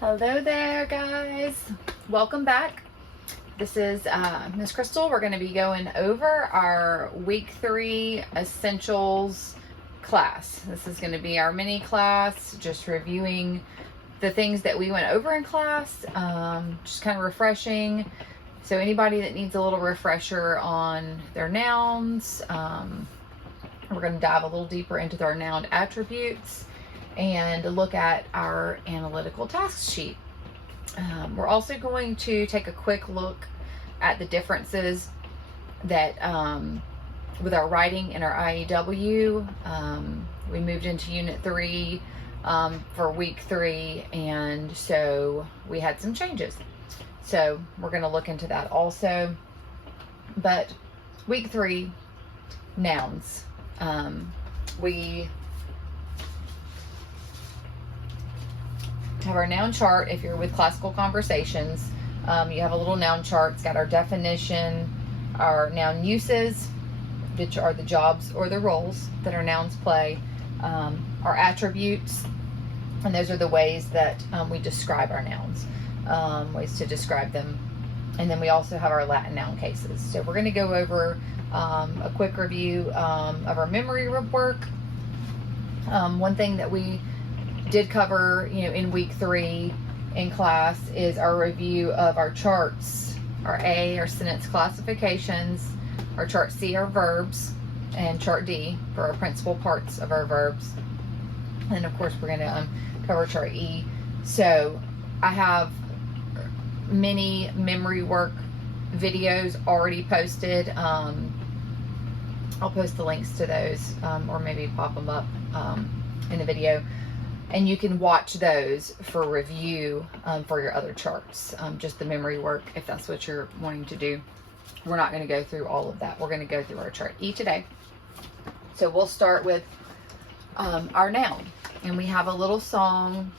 Hello there, guys. Welcome back. This is Miss Crystal. We're going to be going over our week 3 essentials class. This is going to be our mini class, just reviewing the things that we went over in class, just kind of refreshing. So anybody that needs a little refresher on their nouns, we're going to dive a little deeper into our noun attributes and look at our analytical task sheet. We're also going to take a quick look at the differences that with our writing in our IEW. We moved into Unit 3 for week 3, and so we had some changes. So we're going to look into that also. But week 3, nouns. We have our noun chart. If you're with classical conversations, you have a little noun chart. It's got our definition, our noun uses, which are the jobs or the roles that our nouns play, our attributes, and those are the ways that we describe our nouns, ways to describe them. And then we also have our Latin noun cases. So we're going to go over a quick review of our memory work. One thing that we did cover, in week 3 in class is our review of our charts. Our A, our sentence classifications, our chart C, our verbs, and chart D for our principal parts of our verbs. And of course, we're going to cover chart E. So I have many memory work videos already posted. I'll post the links to those, or maybe pop them up in the video. And you can watch those for review for your other charts, just the memory work if that's what you're wanting to do. We're not going to go through all of that. We're going to go through our chart E today. So we'll start with our noun. And we have a little song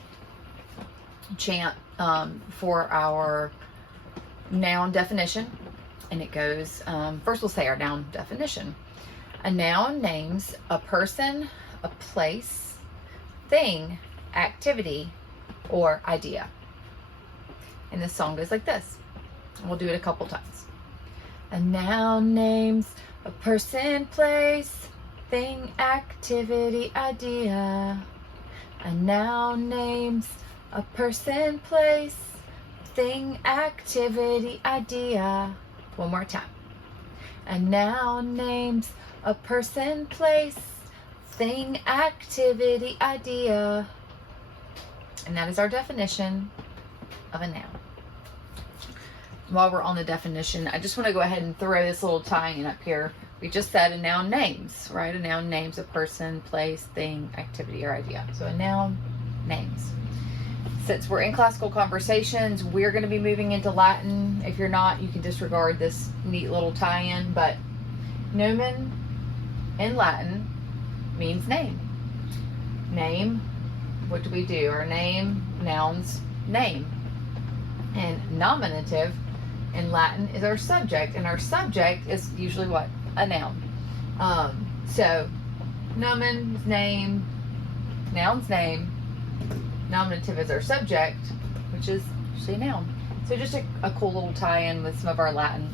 chant for our noun definition. And it goes, first we'll say our noun definition. A noun names a person, a place, thing, activity, or idea. And this song goes like this. We'll do it a couple times. A noun names a person, place, thing, activity, idea. A noun names a person, place, thing, activity, idea. One more time. A noun names a person, place, thing, activity, idea. And that is our definition of a noun. While we're on the definition, I just want to go ahead and throw this little tie-in up here. We just said a noun names, right? A noun names a person, place, thing, activity, or idea. So a noun names. Since we're in classical conversations, we're going to be moving into Latin. If you're not, you can disregard this neat little tie-in. But nomen in Latin means name. Name, what do we do? Our name, nouns, name. And nominative in Latin is our subject, and our subject is usually what? A noun. So nomen is name, noun's name, nominative is our subject, which is usually a noun. So just a cool little tie-in with some of our Latin.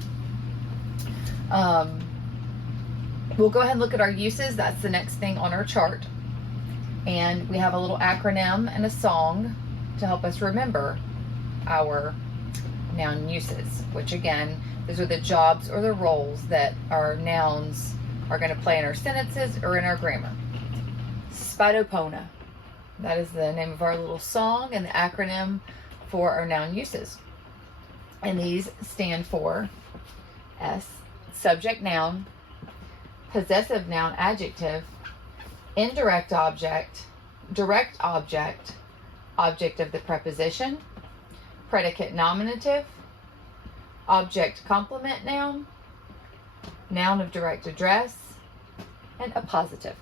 We'll go ahead and look at our uses. That's the next thing on our chart. And we have a little acronym and a song to help us remember our noun uses, which again, those are the jobs or the roles that our nouns are going to play in our sentences or in our grammar. Spidopona. That is the name of our little song and the acronym for our noun uses. And these stand for S, subject noun, possessive noun adjective, indirect object, direct object, object of the preposition, predicate nominative, object complement noun, noun of direct address, and appositive.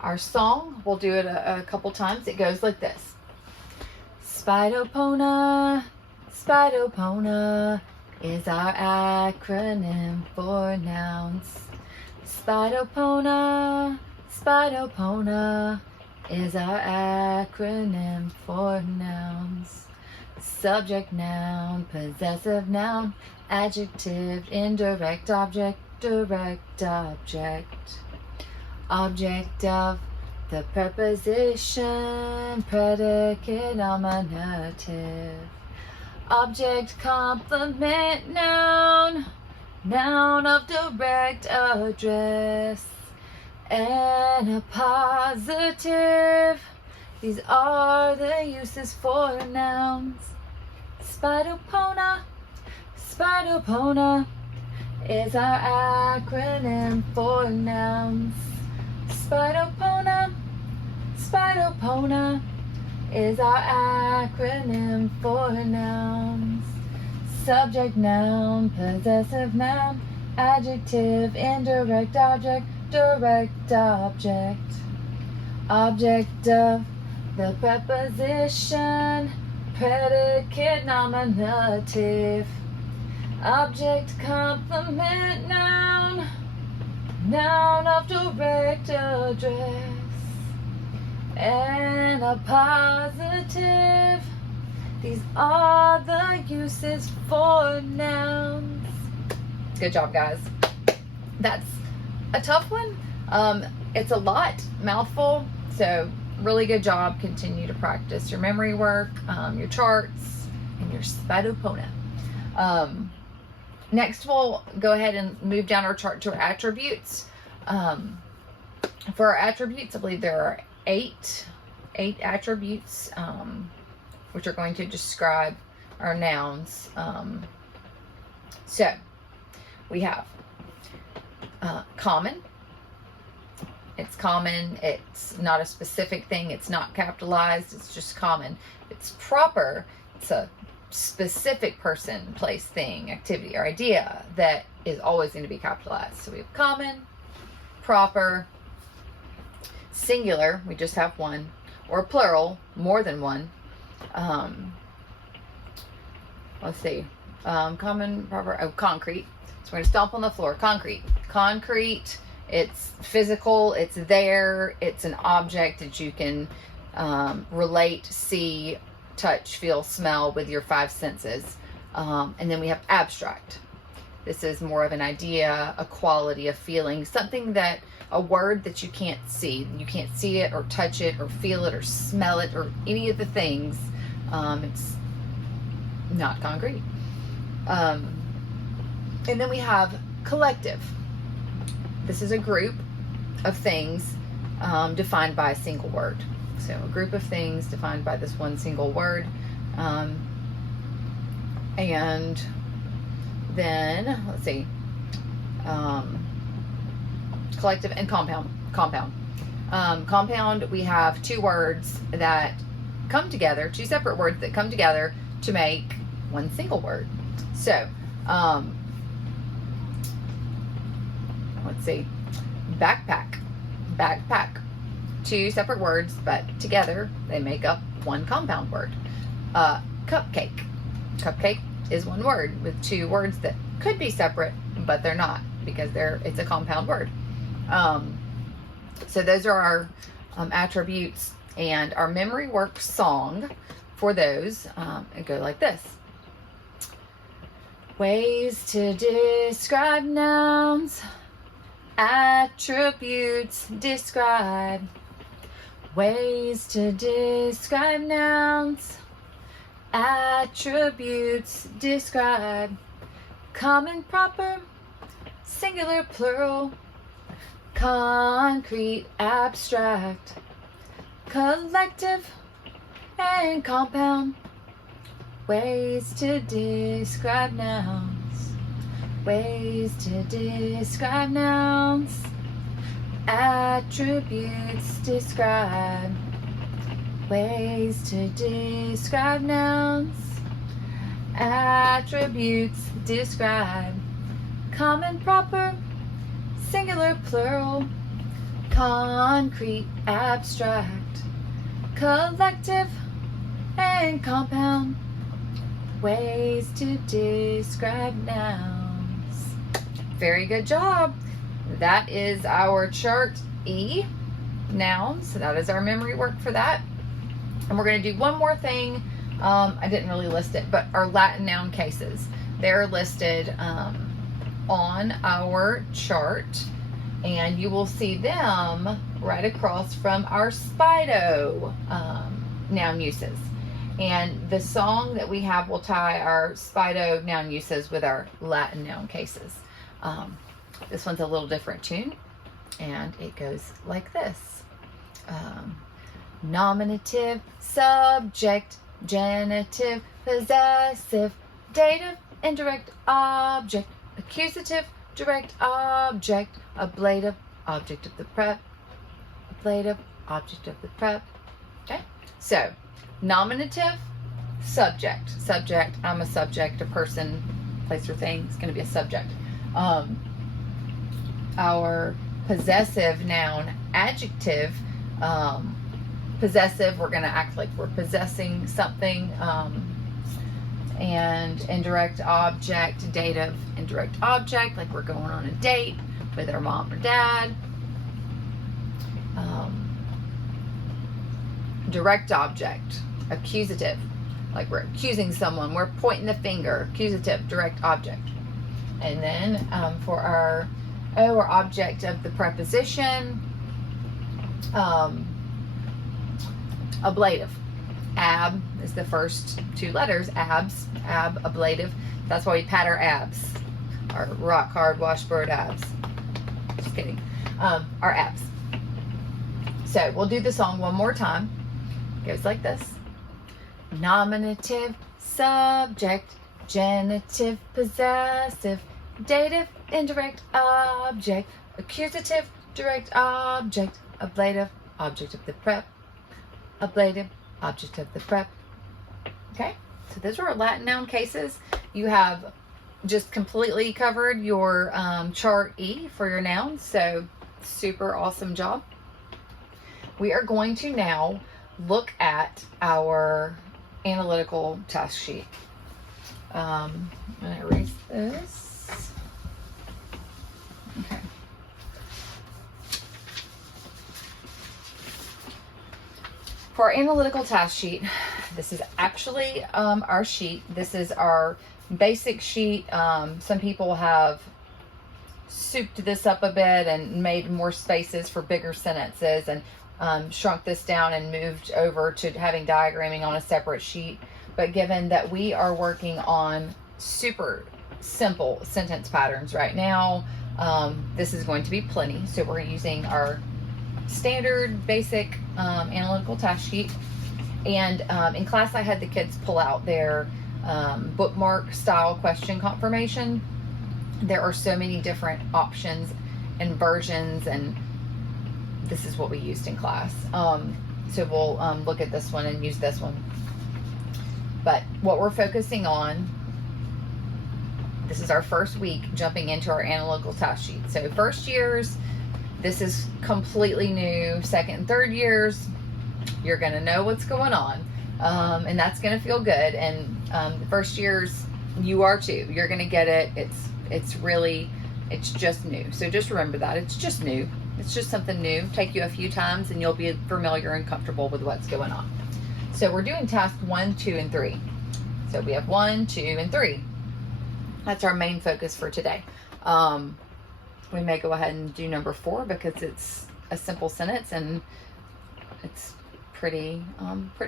Our song, we'll do it a couple times. It goes like this. Spidopona, Spidopona is our acronym for nouns. Spidopona, Spidopona is our acronym for nouns. Subject, noun, possessive noun, adjective, indirect object, direct object. Object of the preposition, predicate, nominative. Object, complement, noun, noun of direct address, and a positive. These are the uses for nouns. Spidopona, Spidopona is our acronym for nouns. Spidopona, Spidopona is our acronym for nouns. Subject, noun, possessive noun, adjective, indirect object, direct object. Object of the preposition, predicate, nominative. Object, complement, noun, noun of direct address, and a positive. These are the uses for nouns. Good job, guys. That's a tough one. It's a lot, mouthful, so really good job. Continue to practice your memory work, your charts, and your Spidopona. Next, we'll go ahead and move down our chart to our attributes. For our attributes, I believe there are eight attributes, which are going to describe our nouns. So we have common. It's common. It's not a specific thing. It's not capitalized. It's just common. It's proper. It's a specific person, place, thing, activity, or idea that is always going to be capitalized. So we have common, proper, singular, we just have one, or plural, more than one. Let's see. Common, proper, concrete. So we're going to stomp on the floor. Concrete. Concrete, it's physical, it's there, it's an object that you can relate, see, touch, feel, smell with your five senses. And then we have abstract. This is more of an idea, a quality, a feeling, something that, a word that you can't see. You can't see it or touch it or feel it or smell it or any of the things. It's not concrete. And then we have collective. This is a group of things defined by a single word. So a group of things defined by this one single word. And then, let's see, collective and compound. Compound, we have two words that come together, two separate words that come together to make one single word. So, let's see, backpack, two separate words, but together they make up one compound word. Cupcake is one word with two words that could be separate, but they're not because it's a compound word. So those are our attributes, and our memory work song for those go like this. Ways to describe nouns, attributes describe. Ways to describe nouns, attributes describe. Common, proper, singular, plural, concrete, abstract, collective, and compound. Ways to describe nouns, ways to describe nouns, attributes describe. Ways to describe nouns, attributes describe. Common, proper, singular, plural, concrete, abstract, collective, and compound. Ways to describe nouns. Very good job. That is our chart E. nouns. So that is our memory work for that. And we're going to do one more thing. I didn't really list it, but our Latin noun cases. They're listed on our chart, and you will see them right across from our Spido noun uses. And the song that we have will tie our Spido noun uses with our Latin noun cases. This one's a little different tune, and it goes like this. Nominative, subject, genitive, possessive, dative, indirect object, accusative, direct object, ablative, object of the prep, ablative, object of the prep. Okay, so nominative, subject. Subject, I'm a subject, a person, place, or thing. It's going to be a subject. Our possessive noun, adjective, possessive, we're going to act like we're possessing something. And indirect object, dative, indirect object, like we're going on a date with our mom or dad. Direct object, accusative, like we're accusing someone, we're pointing the finger, accusative, direct object. And then for our object of the preposition, ablative. Ab is the first two letters, abs, ab, ablative. That's why we pat our abs, our rock hard washboard abs. Just kidding. Our abs. So we'll do the song one more time. It goes like this. Nominative, subject, genitive, possessive, dative, indirect object, accusative, direct object, ablative, object of the prep, ablative, object of the prep. Okay, so those are our Latin noun cases. You have just completely covered your chart E for your nouns, so super awesome job. We are going to now look at our analytical task sheet. I'm going to erase this. Okay. For our analytical task sheet, this is actually our sheet. This is our basic sheet. Some people have souped this up a bit and made more spaces for bigger sentences, and shrunk this down and moved over to having diagramming on a separate sheet. But given that we are working on super simple sentence patterns right now, this is going to be plenty. So we're using our standard basic analytical task sheet. And in class I had the kids pull out their bookmark style question confirmation. There are so many different options and versions, and this is what we used in class. So we'll look at this one and use this one. But what we're focusing on, this is our first week jumping into our analytical task sheet. So first years, this is completely new. Second and third years, you're going to know what's going on. And that's going to feel good. And the first years, you are too. You're going to get it. It's just new. So just remember that. It's just new. It's just something new. Take you a few times and you'll be familiar and comfortable with what's going on. So we're doing tasks 1, 2, and 3. So we have 1, 2, and 3. That's our main focus for today. We may go ahead and do number 4 because it's a simple sentence and it's pretty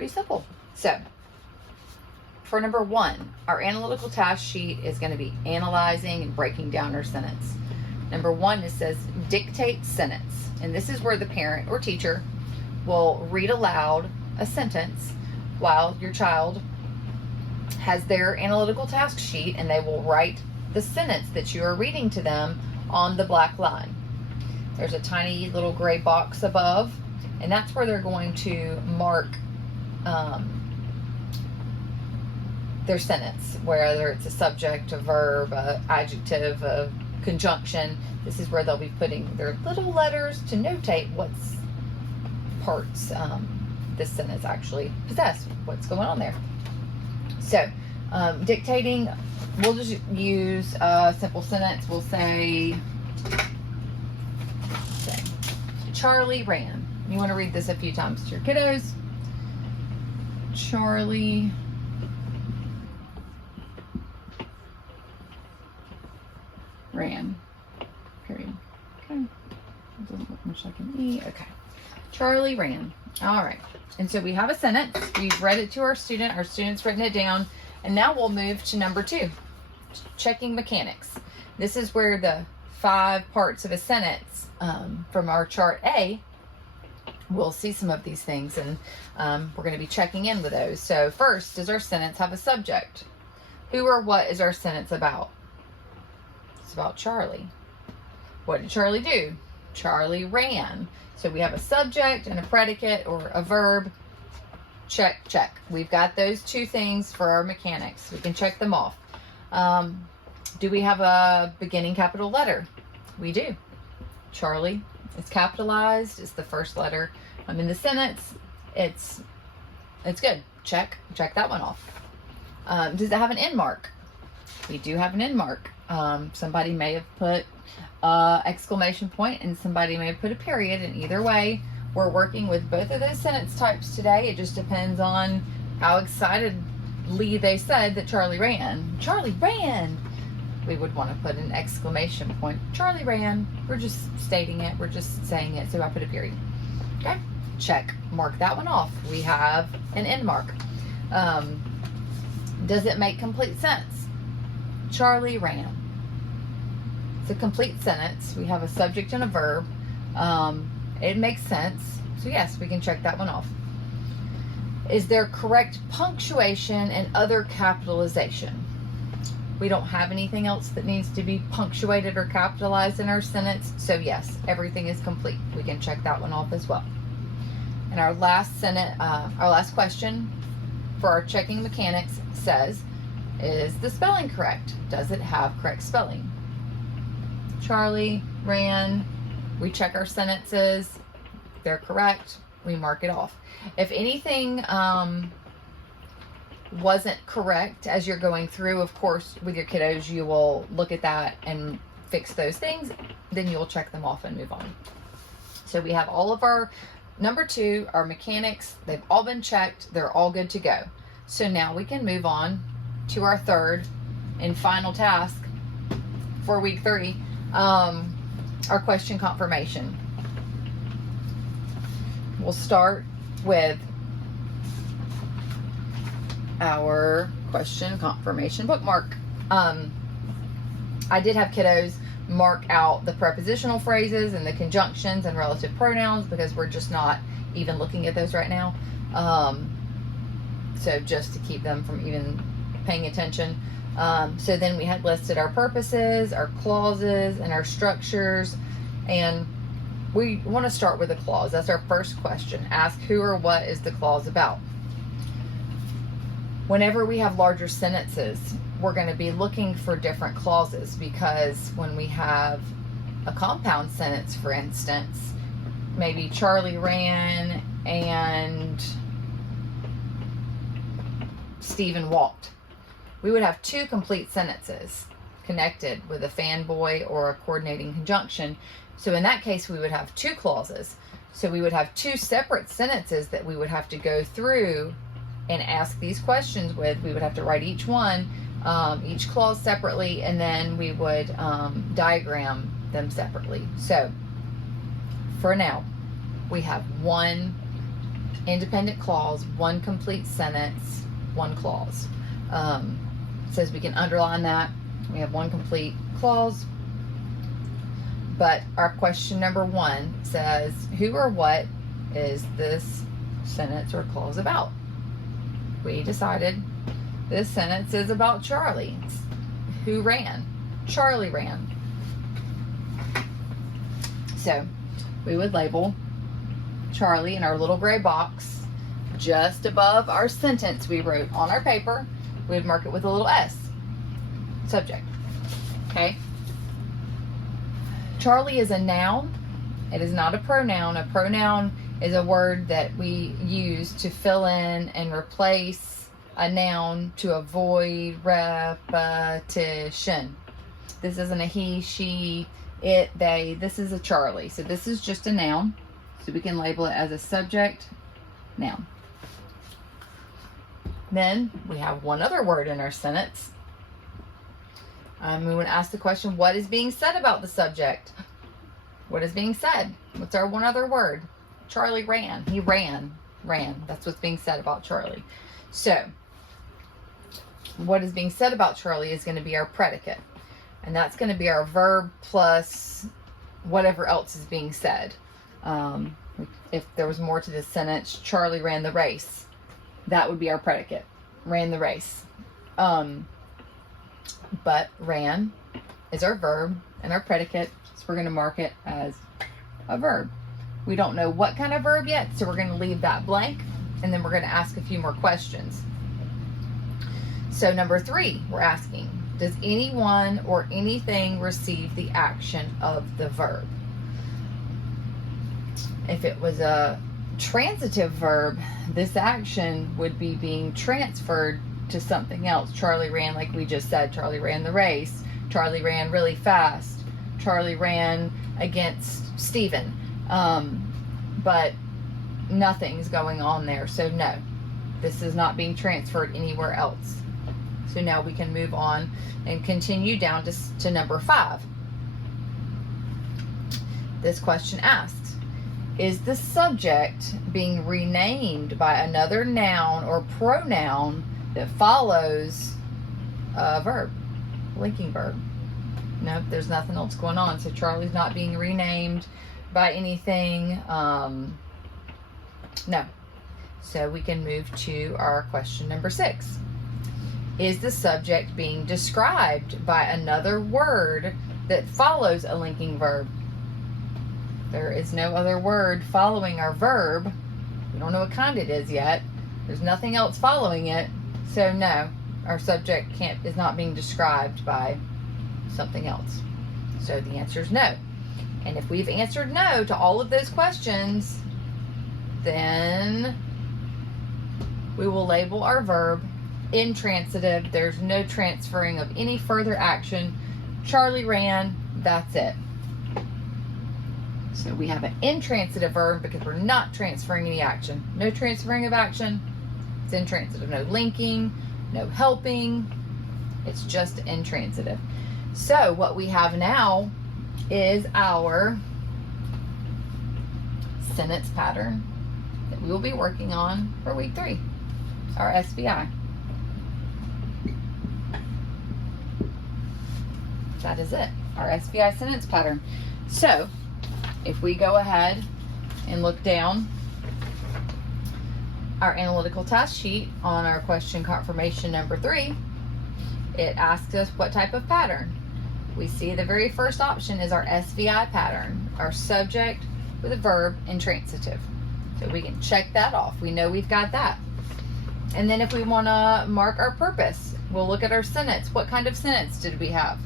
simple. So for number 1, our analytical task sheet is going to be analyzing and breaking down our sentence. Number 1, it says dictate sentence. And this is where the parent or teacher will read aloud a sentence while your child has their analytical task sheet, and they will write the sentence that you are reading to them on the black line. There's a tiny little gray box above, and that's where they're going to mark their sentence, whether it's a subject, a verb, a adjective, a conjunction. This is where they'll be putting their little letters to notate what's parts this sentence actually possess, what's going on there. So dictating, we'll just use a simple sentence. We'll say Charlie ran. You want to read this a few times to your kiddos. Charlie ran. Period. Okay. It doesn't look much like an E. Okay. Charlie ran. All right. And so we have a sentence. We've read it to our student. Our student's written it down. And now we'll move to number 2. Checking mechanics. This is where the 5 parts of a sentence from our chart A, we'll see some of these things, and we're going to be checking in with those. So first, does our sentence have a subject? Who or what is our sentence about? It's about Charlie. What did Charlie do? Charlie ran. So we have a subject and a predicate or a verb. Check, check. We've got those 2 things for our mechanics. We can check them off. Do we have a beginning capital letter? We do. Charlie is capitalized. It's the first letter in the sentence. It's good. Check that one off. Does it have an end mark? We do have an end mark. Somebody may have put exclamation point and somebody may have put a period, and either way, we're working with both of those sentence types today. It just depends on how excitedly they said that Charlie ran. Charlie ran! We would want to put an exclamation point. Charlie ran. We're just stating it. We're just saying it. So I put a period. Okay. Check. Mark that one off. We have an end mark. Does it make complete sense? Charlie ran. It's a complete sentence. We have a subject and a verb. It makes sense. So yes, we can check that one off. Is there correct punctuation and other capitalization? We don't have anything else that needs to be punctuated or capitalized in our sentence. So yes, everything is complete. We can check that one off as well. And our last question for our checking mechanics says, is the spelling correct? Does it have correct spelling? Charlie ran. We check our sentences. They're correct. We mark it off. If anything wasn't correct as you're going through, of course, with your kiddos, you will look at that and fix those things. Then you'll check them off and move on. So we have all of our number 2, our mechanics. They've all been checked. They're all good to go. So now we can move on to our third and final task for week 3, our question confirmation. We'll start with our question confirmation bookmark. I did have kiddos mark out the prepositional phrases and the conjunctions and relative pronouns because we're just not even looking at those right now. So just to keep them from even paying attention. So then we had listed our purposes, our clauses, and our structures. And we want to start with a clause. That's our first question. Ask who or what is the clause about. Whenever we have larger sentences, we're going to be looking for different clauses, because when we have a compound sentence, for instance, maybe Charlie ran and Stephen walked. We would have 2 complete sentences connected with a fanboy or a coordinating conjunction. So in that case, we would have 2 clauses. So we would have 2 separate sentences that we would have to go through and ask these questions with. We would have to write each one, each clause separately, and then we would diagram them separately. So for now, we have 1 independent clause, 1 complete sentence, 1 clause. Says we can underline that. We have 1 complete clause. But our question number 1 says, who or what is this sentence or clause about? We decided this sentence is about Charlie. Who ran? Charlie ran. So we would label Charlie in our little gray box just above our sentence we wrote on our paper. We would mark it with a little S. Subject. Okay. Charlie is a noun. It is not a pronoun. A pronoun is a word that we use to fill in and replace a noun to avoid repetition. This isn't a he, she, it, they. This is a Charlie. So this is just a noun. So we can label it as a subject noun. Then we have one other word in our sentence. We want to ask the question, what is being said about the subject? What is being said? What's our one other word? Charlie ran. He ran. That's what's being said about Charlie. So what is being said about Charlie is going to be our predicate. And that's going to be our verb plus whatever else is being said. If there was more to this sentence, Charlie ran the race. That would be our predicate. Ran the race. But ran is our verb and our predicate, so we're going to mark it as a verb. We don't know what kind of verb yet, so we're going to leave that blank, and then we're going to ask a few more questions. So number 3, we're asking, does anyone or anything receive the action of the verb? If it was a transitive verb, this action would be being transferred to something else. Charlie ran, like we just said, Charlie ran the race. Charlie ran really fast. Charlie ran against Stephen. But nothing's going on there. So no, this is not being transferred anywhere else. So now we can move on and continue down to number 5. This question asks, is the subject being renamed by another noun or pronoun that follows a verb, linking verb? Nope, there's nothing else going on. So Charlie's not being renamed by anything. No. So we can move to our question number 6. Is the subject being described by another word that follows a linking verb? There is no other word following our verb. We don't know what kind it is yet. There's nothing else following it. So no, our subject is not being described by something else. So the answer is no. And if we've answered no to all of those questions, then we will label our verb intransitive. There's no transferring of any further action. Charlie ran, that's it. So we have an intransitive verb because we're not transferring any action. No transferring of action. It's intransitive. No linking, no helping. It's just intransitive. So what we have now is our sentence pattern that we will be working on for week 3, our SVI. That is it, our SVI sentence pattern. So if we go ahead and look down our analytical task sheet on our question confirmation number 3, it asks us what type of pattern. We see the very first option is our SVI pattern, our subject with a verb intransitive. So we can check that off. We know we've got that. And then if we want to mark our purpose, we'll look at our sentence. What kind of sentence did we have?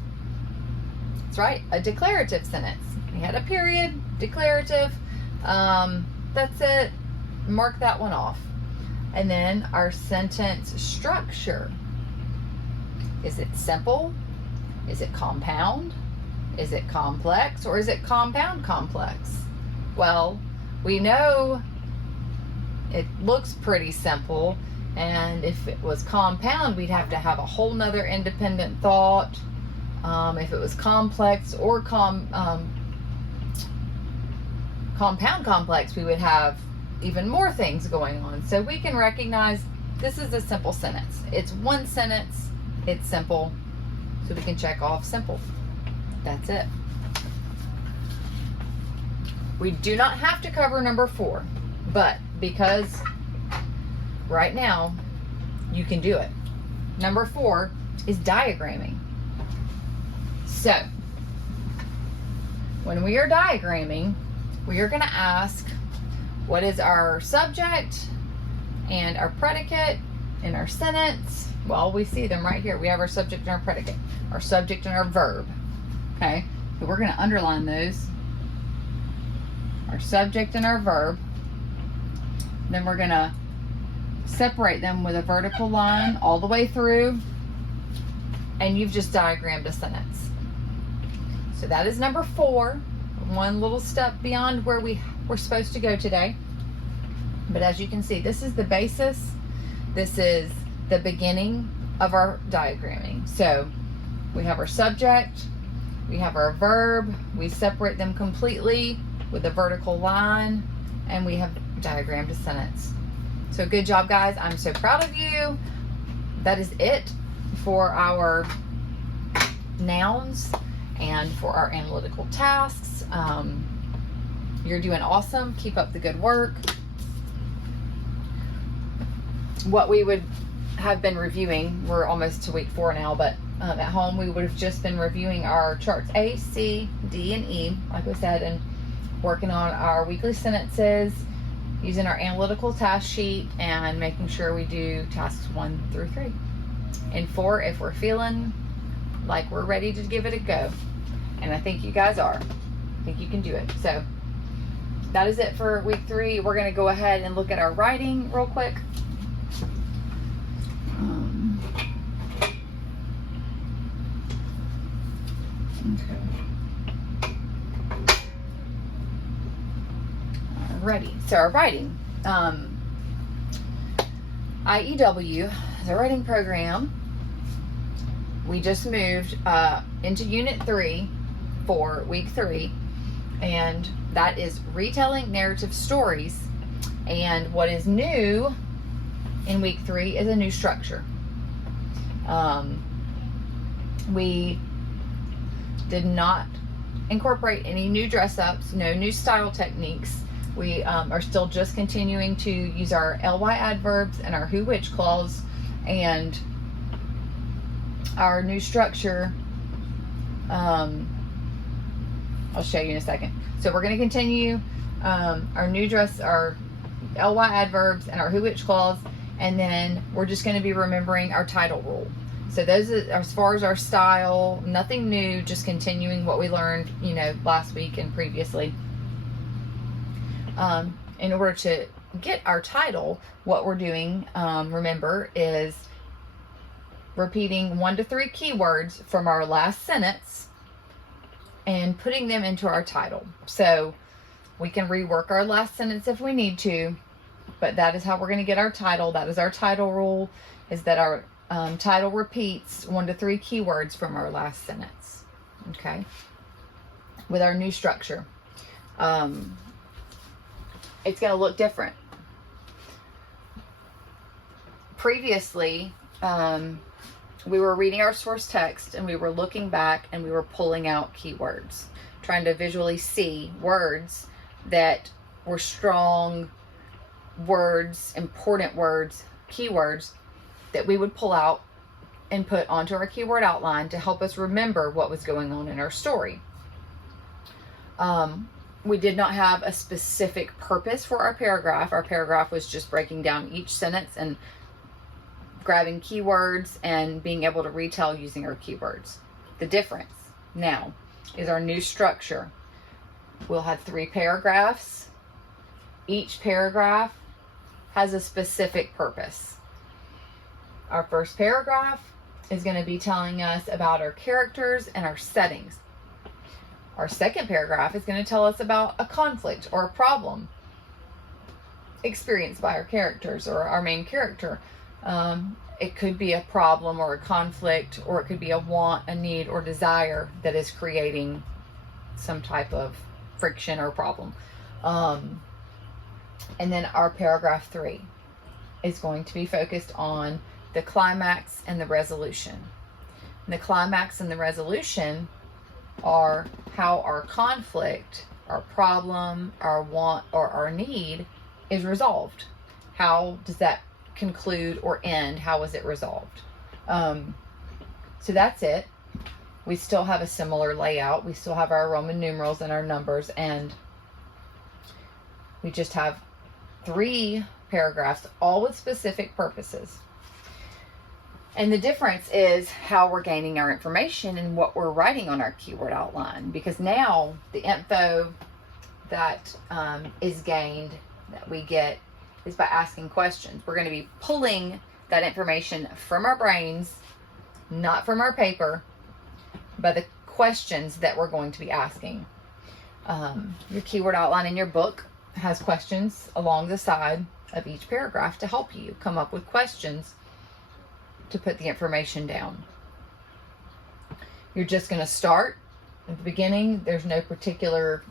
That's right, a declarative sentence. We had a period, declarative. That's it. Mark that one off. And then our sentence structure. Is it simple? Is it compound? Is it complex? Or is it compound complex? Well, we know it looks pretty simple, and if it was compound, we'd have to have a whole nother independent thought. If it was complex or compound complex, we would have even more things going on. So we can recognize this is a simple sentence. It's one sentence, it's simple, so we can check off simple. That's it. We do not have to cover number 4, but because right now you can do it. Number 4 is diagramming. So when we are diagramming, we are going to ask what is our subject and our predicate in our sentence. Well, we see them right here. We have our subject and our predicate, our subject and our verb. Okay, so we're going to underline those. Our subject and our verb. Then we're going to separate them with a vertical line all the way through, and you've just diagrammed a sentence. So that is number 4. one little step beyond where we were supposed to go today. But as you can see, this is the basis. This is the beginning of our diagramming. So we have our subject, we have our verb, we separate them completely with a vertical line, and we have diagrammed a sentence. So good job, guys. I'm so proud of you. That is it for our nouns and for our analytical tasks. You're doing awesome. Keep up the good work. What we would have been reviewing, we're almost to week 4 now, but at home we would have just been reviewing our charts A, C, D, and E, like we said, and working on our weekly sentences, using our analytical task sheet, and making sure we do tasks 1 through 3. And 4 if we're feeling like we're ready to give it a go. And I think you guys are. I think you can do it. So that is it for week 3. We're going to go ahead and look at our writing real quick. Alrighty, so our writing. IEW is a writing program. We just moved into Unit 3 for week 3, and that is retelling narrative stories. And what is new in week 3 is a new structure. We did not incorporate any new dress ups, no new style techniques. We are still just continuing to use our ly adverbs and our who which clause, and our new structure, I'll show you in a second. So we're going to continue our new dress, our ly adverbs and our who which clause, and then we're just going to be remembering our title rule. So those are, as far as our style, nothing new, just continuing what we learned, last week and previously. In order to get our title, what we're doing, remember, is repeating 1 to 3 keywords from our last sentence and putting them into our title. So we can rework our last sentence if we need to, but that is how we're going to get our title. That is our title rule, is that our title repeats 1 to 3 keywords from our last sentence. Okay. With our new structure. It's going to look different. Previously, we were reading our source text and we were looking back and we were pulling out keywords, trying to visually see words that were strong words, important words, keywords that we would pull out and put onto our keyword outline to help us remember what was going on in our story. We did not have a specific purpose for our paragraph. Our paragraph was just breaking down each sentence and grabbing keywords and being able to retell using our keywords. The difference now is our new structure. We'll have 3 paragraphs. Each paragraph has a specific purpose. Our first paragraph is going to be telling us about our characters and our settings. Our second paragraph is going to tell us about a conflict or a problem experienced by our characters or our main character. It could be a problem or a conflict, or it could be a want, a need, or desire that is creating some type of friction or problem. And then our paragraph 3 is going to be focused on the climax and the resolution. And the climax and the resolution are how our conflict, our problem, our want, or our need is resolved. How does that conclude or end? How is it resolved? So that's it. We still have a similar layout. We still have our Roman numerals and our numbers, and we just have 3 paragraphs, all with specific purposes. And the difference is how we're gaining our information and what we're writing on our keyword outline. Because now the info that is gained, that we get, is by asking questions. We're going to be pulling that information from our brains, not from our paper, by the questions that we're going to be asking. Your keyword outline in your book has questions along the side of each paragraph to help you come up with questions to put the information down. You're just going to start at the beginning. There's no particular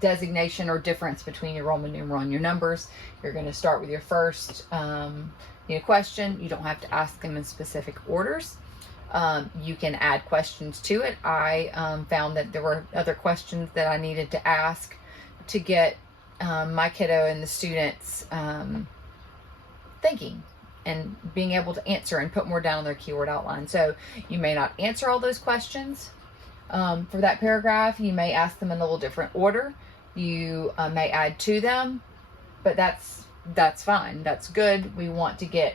designation or difference between your Roman numeral and your numbers. You're going to start with your first question. You don't have to ask them in specific orders. You can add questions to it. I found that there were other questions that I needed to ask to get my kiddo and the students thinking and being able to answer and put more down on their keyword outline. So you may not answer all those questions for that paragraph. You may ask them in a little different order. You may add to them, but that's fine. That's good. We want to get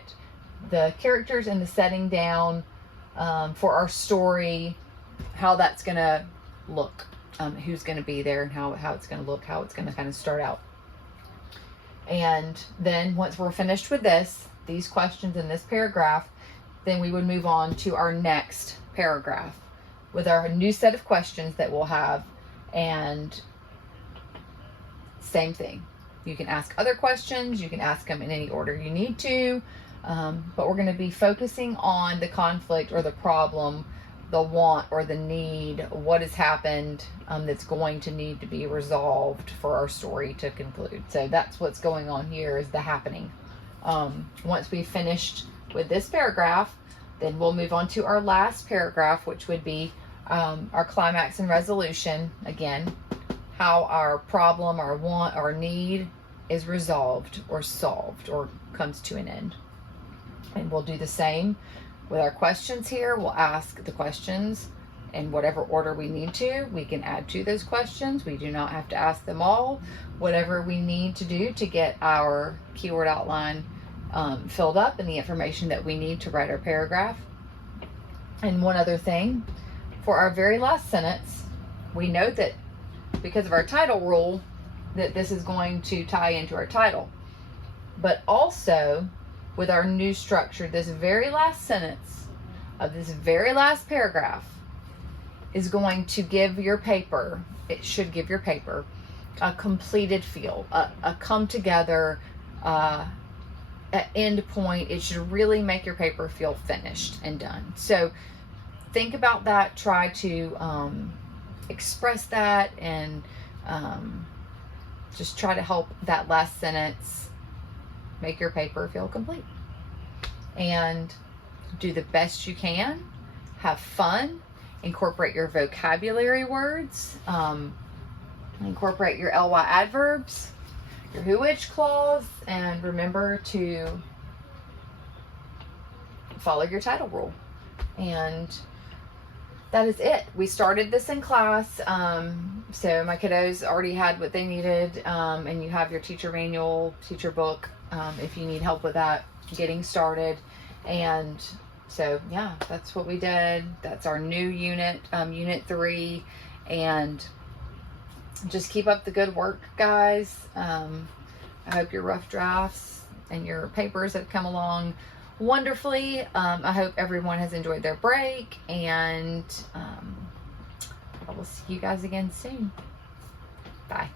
the characters and the setting down for our story, how that's going to look, who's going to be there, and how it's going to look, how it's going to kind of start out. And then once we're finished with these questions in this paragraph, then we would move on to our next paragraph with our new set of questions that we'll have. And same thing. You can ask other questions. You can ask them in any order you need to. But we're going to be focusing on the conflict or the problem, the want or the need, what has happened that's going to need to be resolved for our story to conclude. So that's what's going on here, is the happening. Once we've finished with this paragraph, then we'll move on to our last paragraph, which would be our climax and resolution. Again, how our problem, our want, our need is resolved or solved or comes to an end. And we'll do the same with our questions here. We'll ask the questions in whatever order we need to. We can add to those questions. We do not have to ask them all. Whatever we need to do to get our keyword outline filled up and the information that we need to write our paragraph. And one other thing, for our very last sentence, we know that because of our title rule, that this is going to tie into our title. But also, with our new structure, this very last sentence of this very last paragraph is going to give your paper, it should give your paper, a completed feel, a come together, an end point. It should really make your paper feel finished and done. So think about that. Try to express that, and just try to help that last sentence make your paper feel complete. And do the best you can. Have fun. Incorporate your vocabulary words. Incorporate your ly adverbs, your who which clause, and remember to follow your title rule. And that is it. We started this in class. So my kiddos already had what they needed. And you have your teacher manual, teacher book, if you need help with that, getting started. And so, yeah, that's what we did. That's our new unit, unit 3. And just keep up the good work, guys. I hope your rough drafts and your papers have come along wonderfully. I hope everyone has enjoyed their break, and I will see you guys again soon. Bye.